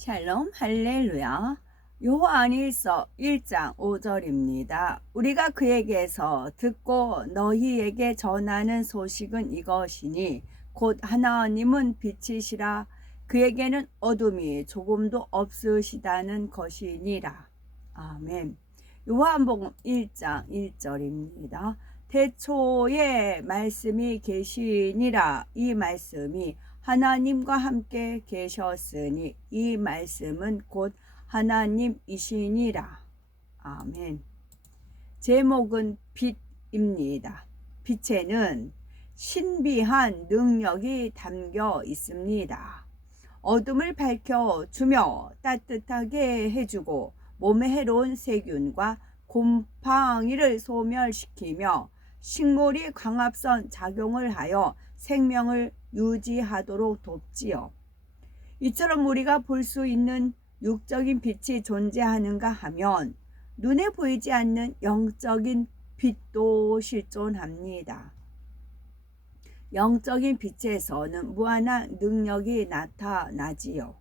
샬롬 할렐루야. 요한일서 1장 5절입니다. 우리가 그에게서 듣고 너희에게 전하는 소식은 이것이니 곧 하나님은 빛이시라 그에게는 어둠이 조금도 없으시다는 것이니라. 아멘. 요한복음 1장 1절입니다. 태초에 말씀이 계시니라. 이 말씀이 하나님과 함께 계셨으니 이 말씀은 곧 하나님이시니라. 아멘. 제목은 빛입니다. 빛에는 신비한 능력이 담겨 있습니다. 어둠을 밝혀주며 따뜻하게 해주고 몸에 해로운 세균과 곰팡이를 소멸시키며 식물이 광합성 작용을 하여 생명을 유지하도록 돕지요. 이처럼 우리가 볼 수 있는 육적인 빛이 존재하는가 하면 눈에 보이지 않는 영적인 빛도 실존합니다. 영적인 빛에서는 무한한 능력이 나타나지요.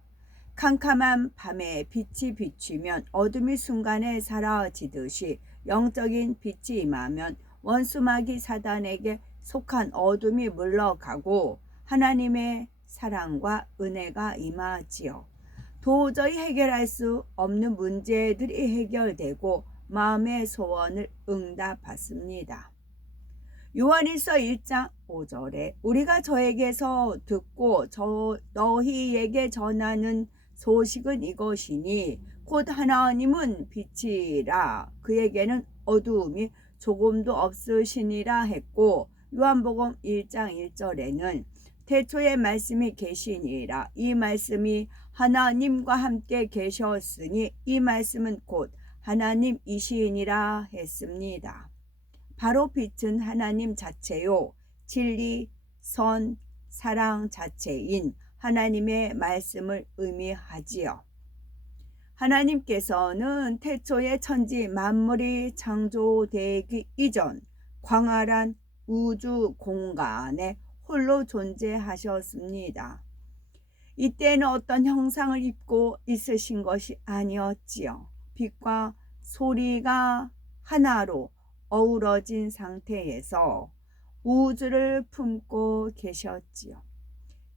캄캄한 밤에 빛이 비추면 어둠이 순간에 사라지듯이 영적인 빛이 임하면 원수마귀 사단에게 속한 어둠이 물러가고 하나님의 사랑과 은혜가 임하지요. 도저히 해결할 수 없는 문제들이 해결되고 마음의 소원을 응답받습니다. 요한일서 1장 5절에 우리가 저에게서 듣고 너희에게 전하는 소식은 이것이니 곧 하나님은 빛이라 그에게는 어두움이 조금도 없으시니라 했고, 요한복음 1장 1절에는 태초에 말씀이 계시니라 이 말씀이 하나님과 함께 계셨으니 이 말씀은 곧 하나님이시니라 했습니다. 바로 빛은 하나님 자체요 진리, 선, 사랑 자체인 하나님의 말씀을 의미하지요. 하나님께서는 태초에 천지 만물이 창조되기 이전 광활한 우주 공간에 홀로 존재하셨습니다. 이때는 어떤 형상을 입고 있으신 것이 아니었지요. 빛과 소리가 하나로 어우러진 상태에서 우주를 품고 계셨지요.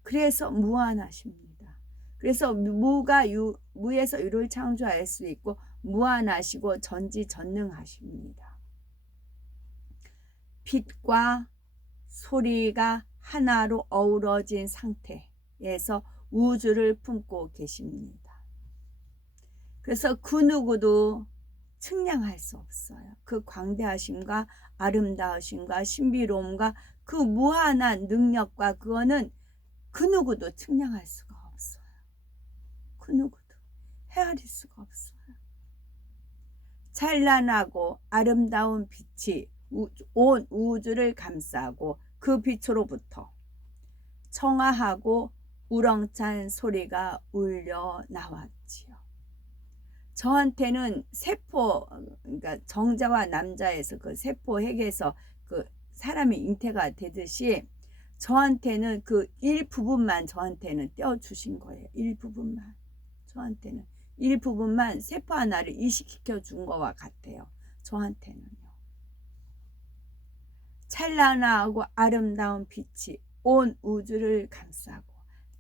그래서 무한하십니다. 그래서 무에서 유를 창조할 수 있고 무한하시고 전지전능하십니다. 빛과 소리가 하나로 어우러진 상태에서 우주를 품고 계십니다. 그래서 그 누구도 측량할 수 없어요. 그 광대하심과 아름다우심과 신비로움과 그 무한한 능력과 그거는 그 누구도 측량할 수가 없어요. 그 누구도 헤아릴 수가 없어요. 찬란하고 아름다운 빛이 온 우주를 감싸고 그 빛으로부터 청아하고 우렁찬 소리가 울려 나왔지요. 저한테는 세포, 그러니까 정자와 남자에서 그 세포 핵에서 그 사람이 잉태가 되듯이 저한테는 그 일부분만 저한테는 떼어주신 거예요. 일부분만. 저한테는 일부분만 세포 하나를 이식시켜 준 거와 같아요. 저한테는요. 찬란하고 아름다운 빛이 온 우주를 감싸고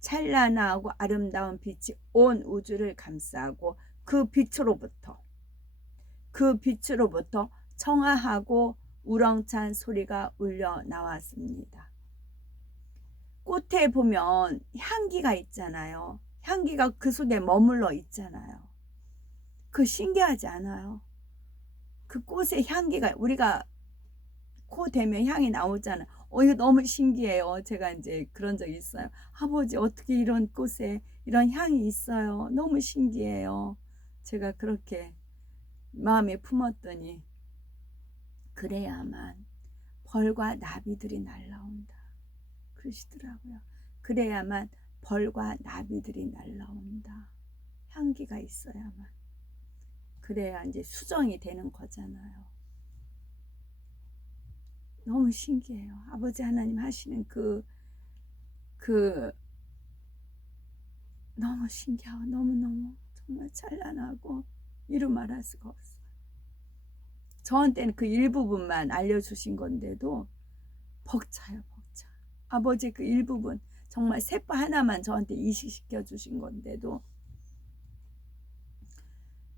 찬란하고 아름다운 빛이 온 우주를 감싸고 그 빛으로부터 청아하고 우렁찬 소리가 울려 나왔습니다. 꽃에 보면 향기가 있잖아요. 향기가 그 속에 머물러 있잖아요. 그 신기하지 않아요? 그 꽃의 향기가 우리가 코 대면 향이 나오잖아요. 이거 너무 신기해요. 제가 이제 그런 적 있어요. 아버지 어떻게 이런 꽃에 이런 향이 있어요. 너무 신기해요. 제가 그렇게 마음에 품었더니 그래야만 벌과 나비들이 날라온다 그러시더라고요. 그래야만 벌과 나비들이 날라온다. 향기가 있어야만. 그래야 이제 수정이 되는 거잖아요. 너무 신기해요. 아버지 하나님 하시는 그 너무 신기하고 너무너무 정말 찬란하고 이루 말할 수가 없어요. 저한테는 그 일부분만 알려주신 건데도 벅차요, 벅차. 아버지 그 일부분 정말 세파 하나만 저한테 이식시켜 주신 건데도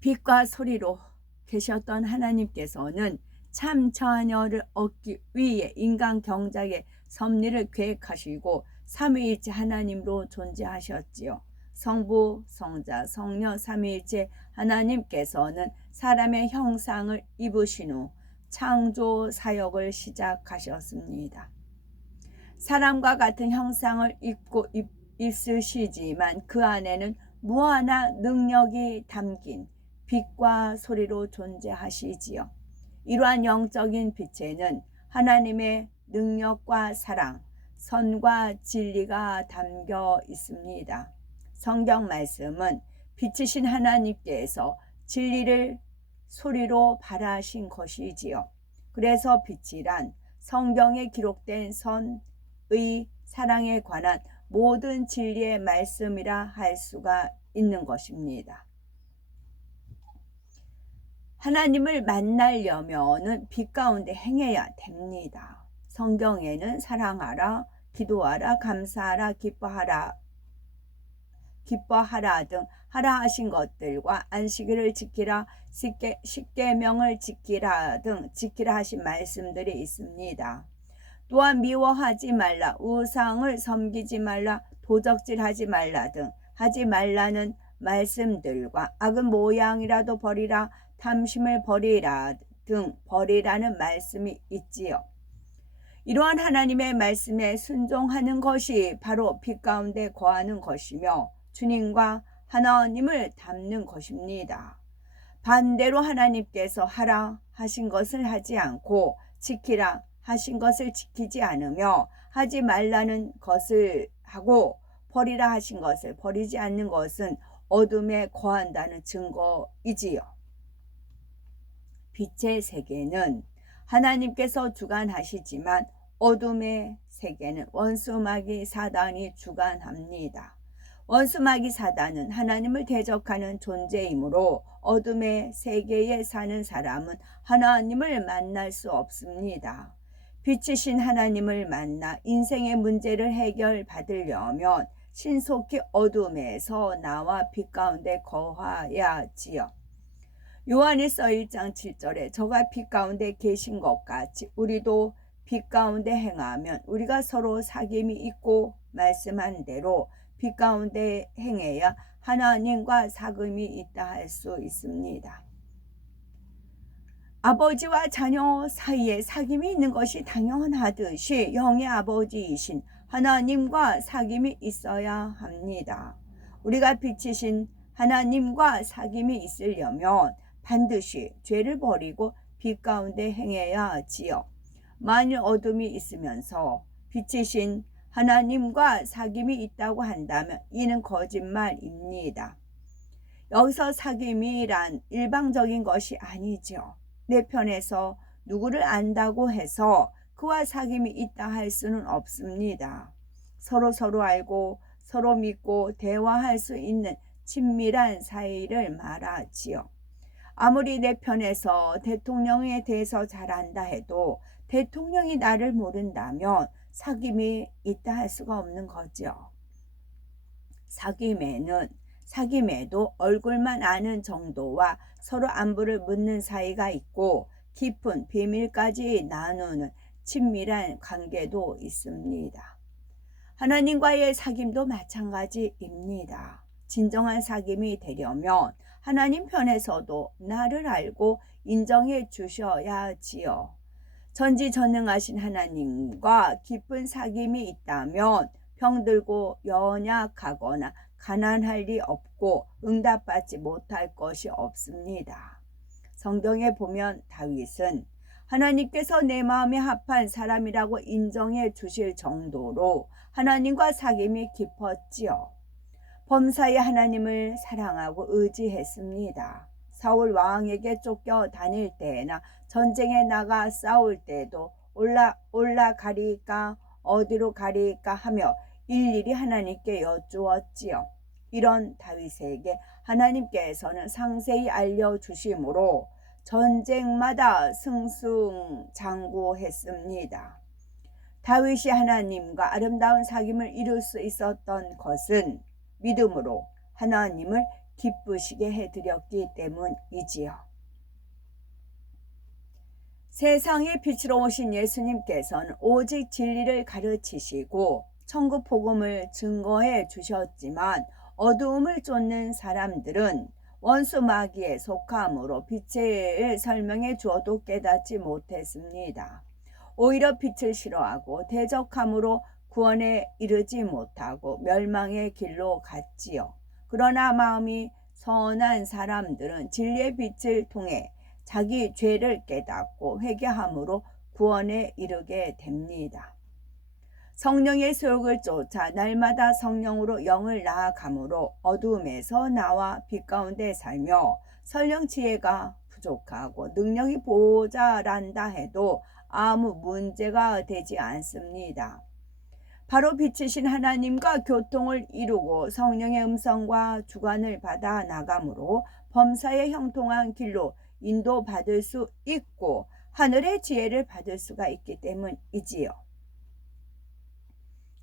빛과 소리로 계셨던 하나님께서는 참 자녀를 얻기 위해 인간 경작의 섭리를 계획하시고 삼위일체 하나님으로 존재하셨지요. 성부, 성자, 성령 삼위일체 하나님께서는 사람의 형상을 입으신 후 창조 사역을 시작하셨습니다. 사람과 같은 형상을 입고 있으시지만 그 안에는 무한한 능력이 담긴 빛과 소리로 존재하시지요. 이러한 영적인 빛에는 하나님의 능력과 사랑, 선과 진리가 담겨 있습니다. 성경 말씀은 빛이신 하나님께서 진리를 소리로 발하신 것이지요. 그래서 빛이란 성경에 기록된 선의 사랑에 관한 모든 진리의 말씀이라 할 수가 있는 것입니다. 하나님을 만나려면은 빛 가운데 행해야 됩니다. 성경에는 사랑하라, 기도하라, 감사하라, 기뻐하라 등 하라 하신 것들과 안식일을 지키라, 십계명을 지키라 등 지키라 하신 말씀들이 있습니다. 또한 미워하지 말라, 우상을 섬기지 말라, 도적질하지 말라 등 하지 말라는 말씀들과 악은 모양이라도 버리라, 탐심을 버리라 등 버리라는 말씀이 있지요. 이러한 하나님의 말씀에 순종하는 것이 바로 빛 가운데 거하는 것이며 주님과 하나님을 닮는 것입니다. 반대로 하나님께서 하라 하신 것을 하지 않고 지키라 하신 것을 지키지 않으며 하지 말라는 것을 하고 버리라 하신 것을 버리지 않는 것은 어둠에 거한다는 증거이지요. 빛의 세계는 하나님께서 주관하시지만 어둠의 세계는 원수마귀 사단이 주관합니다. 원수마귀 사단은 하나님을 대적하는 존재이므로 어둠의 세계에 사는 사람은 하나님을 만날 수 없습니다. 빛이신 하나님을 만나 인생의 문제를 해결받으려면 신속히 어둠에서 나와 빛 가운데 거하야지요. 요한일서 1장 7절에 저가 빛 가운데 계신 것 같이 우리도 빛 가운데 행하면 우리가 서로 사귐이 있고 말씀한 대로 빛 가운데 행해야 하나님과 사귐이 있다 할 수 있습니다. 아버지와 자녀 사이에 사귐이 있는 것이 당연하듯이 영의 아버지이신 하나님과 사귐이 있어야 합니다. 우리가 빛이신 하나님과 사귐이 있으려면 반드시 죄를 버리고 빛 가운데 행해야 하지요. 만일 어둠이 있으면서 빛이신 하나님과 사귐이 있다고 한다면 이는 거짓말입니다. 여기서 사귐이란 일방적인 것이 아니죠. 내 편에서 누구를 안다고 해서 그와 사귐이 있다 할 수는 없습니다. 서로 알고 서로 믿고 대화할 수 있는 친밀한 사이를 말하지요. 아무리 내 편에서 대통령에 대해서 잘 안다 해도 대통령이 나를 모른다면 사귐이 있다 할 수가 없는 거죠. 사귐에도 얼굴만 아는 정도와 서로 안부를 묻는 사이가 있고 깊은 비밀까지 나누는 친밀한 관계도 있습니다. 하나님과의 사귐도 마찬가지입니다. 진정한 사귐이 되려면 하나님 편에서도 나를 알고 인정해 주셔야 하지요. 전지전능하신 하나님과 깊은 사귐이 있다면 병들고 연약하거나 가난할 리 없고 응답받지 못할 것이 없습니다. 성경에 보면 다윗은 하나님께서 내 마음에 합한 사람이라고 인정해 주실 정도로 하나님과 사귐이 깊었지요. 범사에 하나님을 사랑하고 의지했습니다. 사울 왕에게 쫓겨 다닐 때나 전쟁에 나가 싸울 때도 올라가리까 어디로 가리까 하며 일일이 하나님께 여쭈었지요. 이런 다윗에게 하나님께서는 상세히 알려주심으로 전쟁마다 승승장구했습니다. 다윗이 하나님과 아름다운 사귐을 이룰 수 있었던 것은 믿음으로 하나님을 기쁘시게 해드렸기 때문이지요. 세상의 빛으로 오신 예수님께서는 오직 진리를 가르치시고 천국 복음을 증거해 주셨지만 어두움을 쫓는 사람들은 원수 마귀에 속함으로 빛을 설명해 주어도 깨닫지 못했습니다. 오히려 빛을 싫어하고 대적함으로 구원에 이르지 못하고 멸망의 길로 갔지요. 그러나 마음이 선한 사람들은 진리의 빛을 통해 자기 죄를 깨닫고 회개함으로 구원에 이르게 됩니다. 성령의 소욕을 쫓아 날마다 성령으로 영을 나아가므로 어두움에서 나와 빛 가운데 살며 설령 지혜가 부족하고 능력이 모자란다 해도 아무 문제가 되지 않습니다. 바로 빛이신 하나님과 교통을 이루고 성령의 음성과 주관을 받아 나가므로 범사에 형통한 길로 인도받을 수 있고 하늘의 지혜를 받을 수가 있기 때문이지요.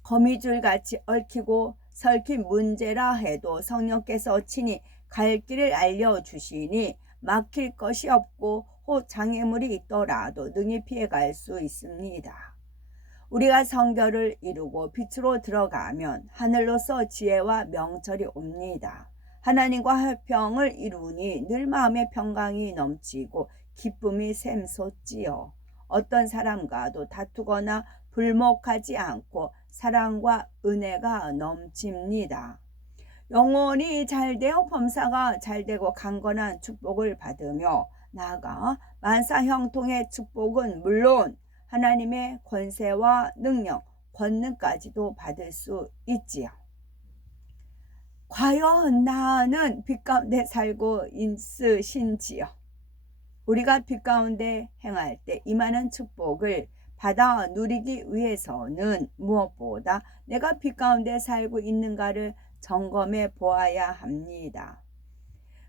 거미줄같이 얽히고 설킨 문제라 해도 성령께서 친히 갈 길을 알려주시니 막힐 것이 없고 혹 장애물이 있더라도 능히 피해갈 수 있습니다. 우리가 성결을 이루고 빛으로 들어가면 하늘로서 지혜와 명철이 옵니다. 하나님과 화평을 이루니 늘 마음의 평강이 넘치고 기쁨이 샘솟지요. 어떤 사람과도 다투거나 불목하지 않고 사랑과 은혜가 넘칩니다. 영혼이 잘되어 범사가 잘되고 강건한 축복을 받으며 나아가 만사 형통의 축복은 물론 하나님의 권세와 능력, 권능까지도 받을 수 있지요. 과연 나는 빛 가운데 살고 있으신지요? 우리가 빛 가운데 행할 때 임하는 축복을 받아 누리기 위해서는 무엇보다 내가 빛 가운데 살고 있는가를 점검해 보아야 합니다.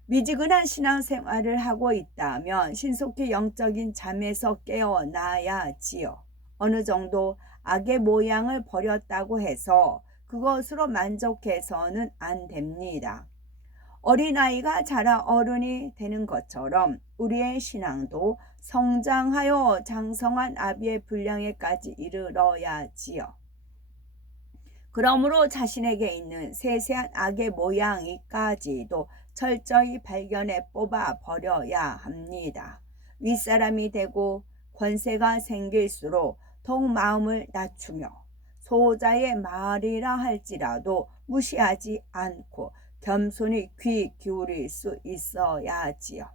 미지근한 신앙생활을 하고 있다면 신속히 영적인 잠에서 깨어나야지요. 어느 정도 악의 모양을 버렸다고 해서 그것으로 만족해서는 안 됩니다. 어린아이가 자라 어른이 되는 것처럼 우리의 신앙도 성장하여 장성한 아비의 분량에까지 이르러야지요. 그러므로 자신에게 있는 세세한 악의 모양이까지도 철저히 발견해 뽑아 버려야 합니다. 윗사람이 되고 권세가 생길수록 더욱 마음을 낮추며 소자의 말이라 할지라도 무시하지 않고 겸손히 귀 기울일 수 있어야지요.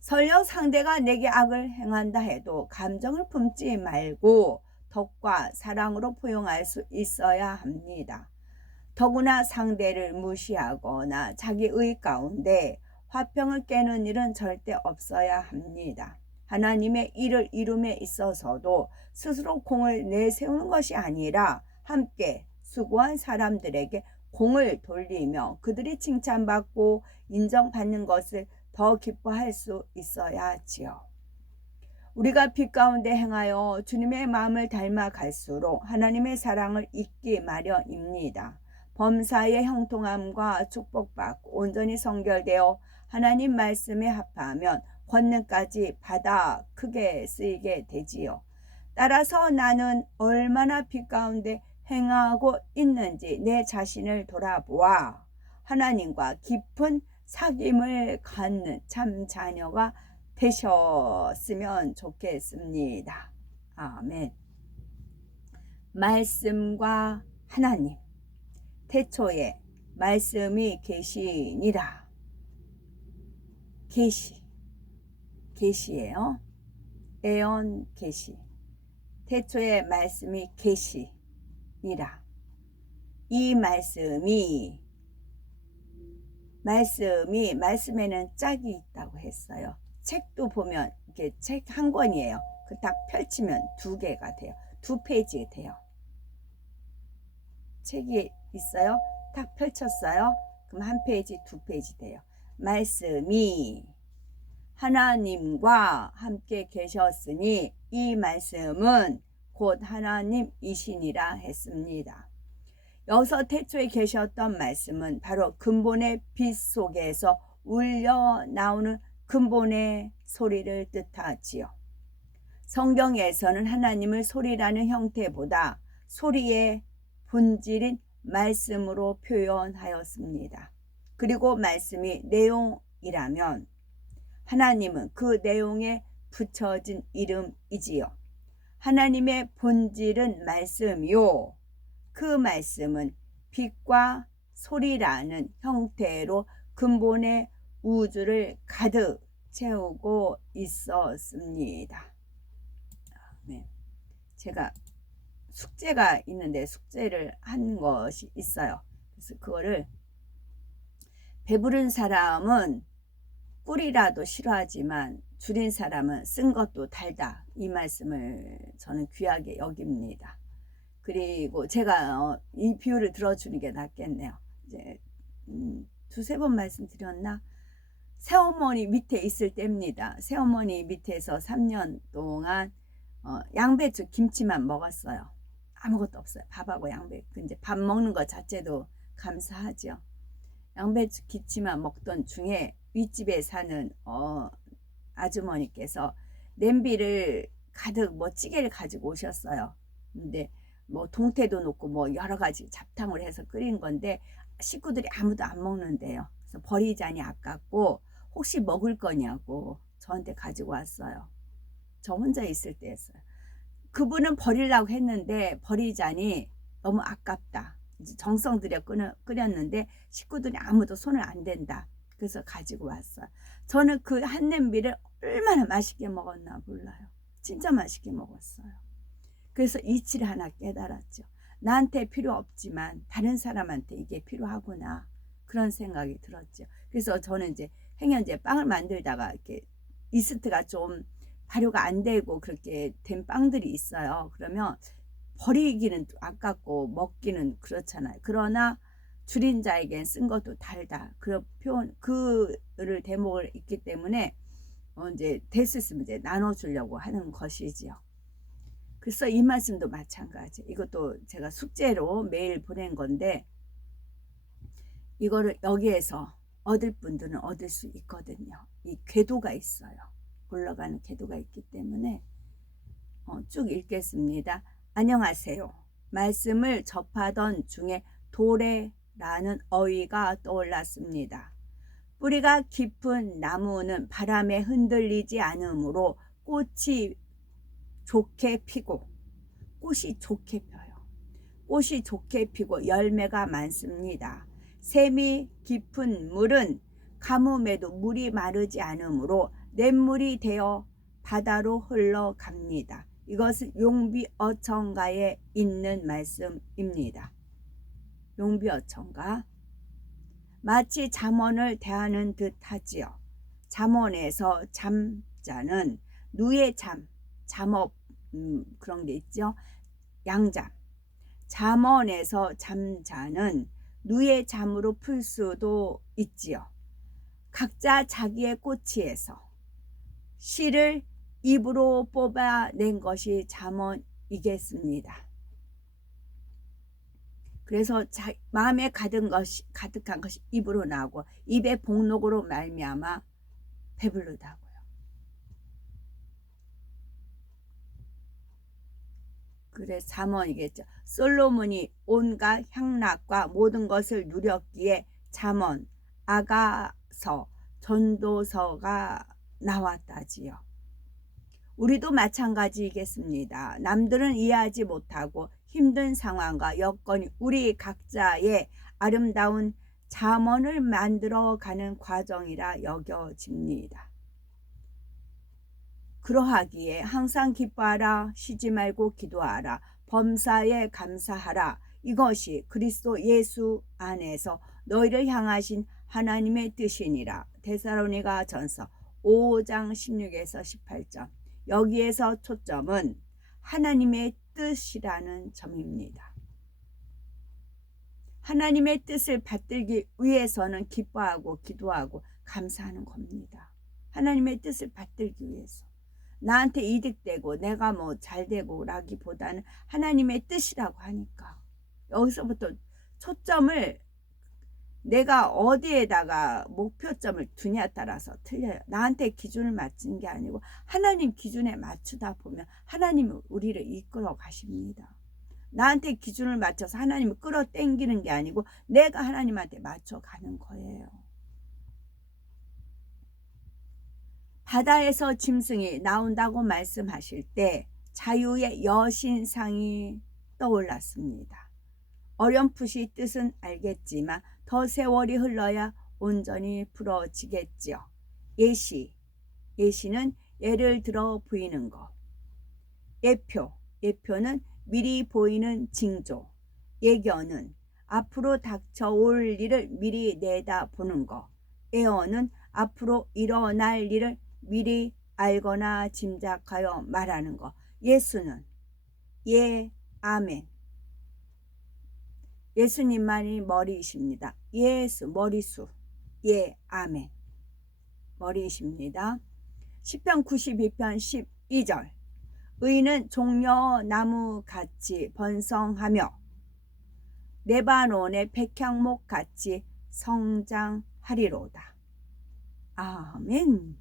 설령 상대가 내게 악을 행한다 해도 감정을 품지 말고 덕과 사랑으로 포용할 수 있어야 합니다. 더구나 상대를 무시하거나 자기의 가운데 화평을 깨는 일은 절대 없어야 합니다. 하나님의 일을 이룸에 있어서도 스스로 공을 내세우는 것이 아니라 함께 수고한 사람들에게 공을 돌리며 그들이 칭찬받고 인정받는 것을 더 기뻐할 수 있어야지요. 우리가 빛 가운데 행하여 주님의 마음을 닮아갈수록 하나님의 사랑을 잊기 마련입니다. 범사의 형통함과 축복받고 온전히 성결되어 하나님 말씀에 합하면 권능까지 받아 크게 쓰이게 되지요. 따라서 나는 얼마나 빛 가운데 행하고 있는지 내 자신을 돌아보아 하나님과 깊은 사귐을 갖는 참 자녀가 되셨으면 좋겠습니다. 아멘. 말씀과 하나님. 태초에 말씀이 계시니라. 계시예요. 에온 계시. 태초에 말씀이 계시니라. 이 말씀에는 짝이 있다고 했어요. 책도 보면 이게 책 한 권이에요. 그 딱 펼치면 두 개가 돼요. 두 페이지 돼요. 책이 있어요. 딱 펼쳤어요. 그럼 한 페이지, 두 페이지 돼요. 말씀이 하나님과 함께 계셨으니 이 말씀은 곧 하나님이시니라 했습니다. 여기서 태초에 계셨던 말씀은 바로 근본의 빛 속에서 울려 나오는 근본의 소리를 뜻하지요. 성경에서는 하나님을 소리라는 형태보다 소리의 본질인 말씀으로 표현하였습니다. 그리고 말씀이 내용이라면 하나님은 그 내용에 붙여진 이름이지요. 하나님의 본질은 말씀이요. 그 말씀은 빛과 소리라는 형태로 근본의 우주를 가득 채우고 있었습니다. 네. 제가 숙제가 있는데 숙제를 한 것이 있어요. 그래서 그거를 배부른 사람은 꿀이라도 싫어하지만 줄인 사람은 쓴 것도 달다. 이 말씀을 저는 귀하게 여깁니다. 그리고 제가 이 비유를 들어주는 게 낫겠네요. 이제 두세 번 말씀드렸나? 새어머니 밑에 있을 때입니다. 새어머니 밑에서 3년 동안 양배추 김치만 먹었어요. 아무것도 없어요. 밥하고 양배추. 이제 밥 먹는 것 자체도 감사하죠. 양배추 김치만 먹던 중에 윗집에 사는 아주머니께서 냄비를 가득 찌개를 가지고 오셨어요. 근데 동태도 넣고 여러 가지 잡탕을 해서 끓인 건데 식구들이 아무도 안 먹는데요. 그래서 버리자니 아깝고 혹시 먹을 거냐고 저한테 가지고 왔어요. 저 혼자 있을 때였어요. 그분은 버리려고 했는데 버리자니 너무 아깝다. 정성 들여 끓였는데 식구들이 아무도 손을 안 댄다. 그래서 가지고 왔어요. 저는 그 한 냄비를 얼마나 맛있게 먹었나 몰라요. 진짜 맛있게 먹었어요. 그래서 이치를 하나 깨달았죠. 나한테 필요 없지만 다른 사람한테 이게 필요하구나. 그런 생각이 들었죠. 그래서 저는 이제 행여제 빵을 만들다가 이렇게 이스트가 좀 발효가 안 되고 그렇게 된 빵들이 있어요. 그러면 버리기는 아깝고 먹기는 그렇잖아요. 그러나 줄인 자에겐 쓴 것도 달다. 그런 표현, 그를 대목을 있기 때문에 이제 됐으면 이제 나눠주려고 하는 것이지요. 그래서 이 말씀도 마찬가지. 이것도 제가 숙제로 매일 보낸 건데 이거를 여기에서 얻을 분들은 얻을 수 있거든요. 이 궤도가 있어요. 올라가는 궤도가 있기 때문에 쭉 읽겠습니다. 안녕하세요. 말씀을 접하던 중에 도래라는 어휘가 떠올랐습니다. 뿌리가 깊은 나무는 바람에 흔들리지 않으므로 꽃이 좋게 피고 꽃이 좋게 펴요. 꽃이 좋게 피고 열매가 많습니다. 샘이 깊은 물은 가뭄에도 물이 마르지 않으므로 냇물이 되어 바다로 흘러갑니다. 이것은 용비어천가에 있는 말씀입니다. 용비어천가 마치 잠언을 대하는 듯 하지요. 잠언에서 잠자는 누의 잠업 그런 게 있죠. 양잠. 잠언에서 잠자는 누의 잠으로 풀 수도 있지요. 각자 자기의 꼬치에서 씨를 입으로 뽑아낸 것이 잠언이겠습니다. 그래서 마음에 가득한 것이 입으로 나오고 입의 복록으로 말미암아 배부르다고요. 그래서 잠언이겠죠. 솔로몬이 온갖 향락과 모든 것을 누렸기에 잠언, 아가서, 전도서가 나왔다지요. 우리도 마찬가지이겠습니다. 남들은 이해하지 못하고 힘든 상황과 여건이 우리 각자의 아름다운 잠언을 만들어가는 과정이라 여겨집니다. 그러하기에 항상 기뻐하라, 쉬지 말고 기도하라, 범사에 감사하라. 이것이 그리스도 예수 안에서 너희를 향하신 하나님의 뜻이니라. 데살로니가 전서 5장 16에서 18절. 여기에서 초점은 하나님의 뜻이라는 점입니다. 하나님의 뜻을 받들기 위해서는 기뻐하고 기도하고 감사하는 겁니다. 하나님의 뜻을 받들기 위해서. 나한테 이득되고 내가 뭐 잘되고 라기보다는 하나님의 뜻이라고 하니까 여기서부터 초점을 내가 어디에다가 목표점을 두냐에 따라서 틀려요. 나한테 기준을 맞춘 게 아니고 하나님 기준에 맞추다 보면 하나님은 우리를 이끌어 가십니다. 나한테 기준을 맞춰서 하나님을 끌어당기는 게 아니고 내가 하나님한테 맞춰가는 거예요. 바다에서 짐승이 나온다고 말씀하실 때 자유의 여신상이 떠올랐습니다. 어렴풋이 뜻은 알겠지만 더 세월이 흘러야 온전히 풀어지겠지요. 예시는 예를 들어 보이는 것. 예표는 미리 보이는 징조. 예견은 앞으로 닥쳐올 일을 미리 내다보는 것. 예언은 앞으로 일어날 일을 미리 알거나 짐작하여 말하는 것. 예수는 예, 아멘. 예수님만이 머리이십니다. 예수, 머리수. 예, 아멘. 머리이십니다. 시편 92편 12절. 의인은 종려나무 같이 번성하며 레바논의 백향목 같이 성장하리로다. 아멘.